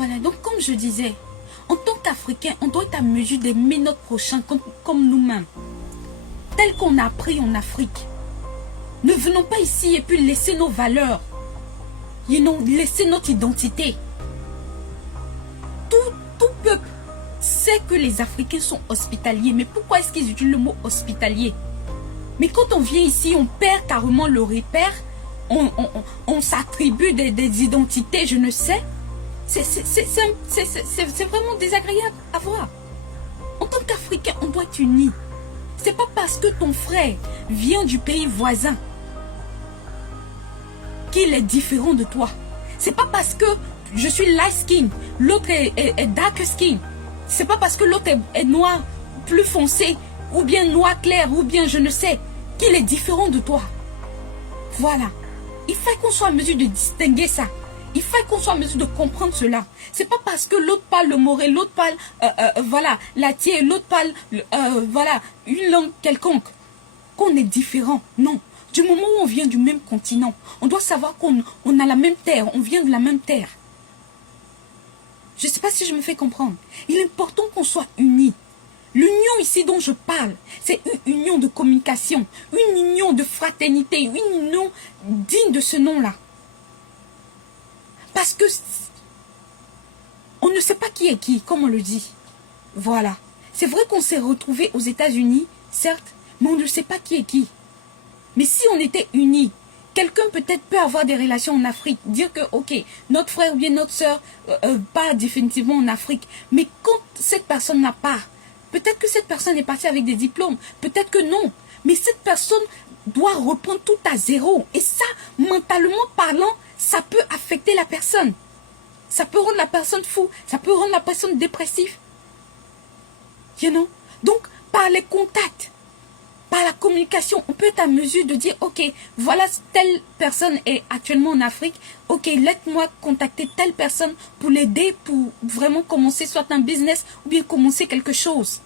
Voilà, donc comme je disais, en tant qu'Africain, on doit être à mesure d'aimer notre prochain comme nous-mêmes. Tel qu'on a appris en Afrique. Ne venons pas ici et puis laisser nos valeurs. Laisser notre identité. Tout peuple sait que les Africains sont hospitaliers. Mais pourquoi est-ce qu'ils utilisent le mot hospitalier? Mais quand on vient ici, on perd carrément le repère. On s'attribue des identités, je ne sais. C'est vraiment désagréable à voir. En tant qu'Africain, on doit être unis. C'est pas parce que ton frère vient du pays voisin qu'il est différent de toi. C'est pas parce que je suis light skin, l'autre est dark skin. C'est pas parce que l'autre est noir plus foncé, ou bien noir clair, ou bien je ne sais, qu'il est différent de toi. Voilà. Il faut qu'on soit en mesure de distinguer ça. Il faut qu'on soit en mesure de comprendre cela. C'est pas parce que l'autre parle le moré, l'autre parle, voilà, la tienne, l'autre parle, voilà, une langue quelconque, qu'on est différent. Non. Du moment où on vient du même continent, on doit savoir qu'on a la même terre, on vient de la même terre. Je ne sais pas si je me fais comprendre. Il est important qu'on soit unis. L'union ici dont je parle, c'est une union de communication, une union de fraternité, une union digne de ce nom-là. Parce que on ne sait pas qui est qui, comme on le dit. Voilà. C'est vrai qu'on s'est retrouvés aux États-Unis, certes, mais on ne sait pas qui est qui. Mais si on était unis, quelqu'un peut-être peut avoir des relations en Afrique, dire que, ok, notre frère ou bien notre soeur part définitivement en Afrique. Mais quand cette personne n'a pas, peut-être que cette personne est partie avec des diplômes, peut-être que non. Mais cette personne doit reprendre tout à zéro. Et ça, mentalement parlant, ça peut affecter la personne. Ça peut rendre la personne fou, ça peut rendre la personne dépressive. You know? Donc, par les contacts, par la communication, on peut être à mesure de dire, ok, voilà, telle personne est actuellement en Afrique, ok, laisse-moi contacter telle personne pour l'aider, pour vraiment commencer soit un business ou bien commencer quelque chose.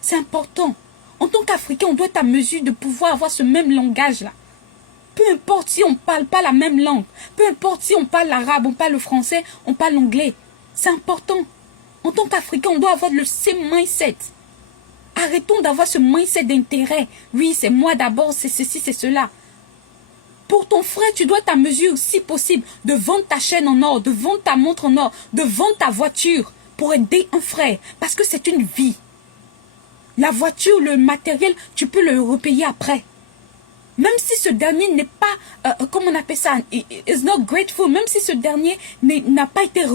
C'est important. En tant qu'Africain, on doit être à mesure de pouvoir avoir ce même langage-là. Peu importe si on ne parle pas la même langue, peu importe si on parle l'arabe, on parle le français, on parle l'anglais. C'est important. En tant qu'Africain, on doit avoir le same mindset. Arrêtons d'avoir ce mindset d'intérêt. Oui, c'est moi d'abord, c'est ceci, c'est cela. Pour ton frère, tu dois être à mesure, si possible, de vendre ta chaîne en or, de vendre ta montre en or, de vendre ta voiture pour aider un frère. Parce que c'est une vie. La voiture, le matériel, tu peux le repayer après. Même si ce dernier n'est pas, comment on appelle ça, is not grateful, même si ce dernier n'a pas été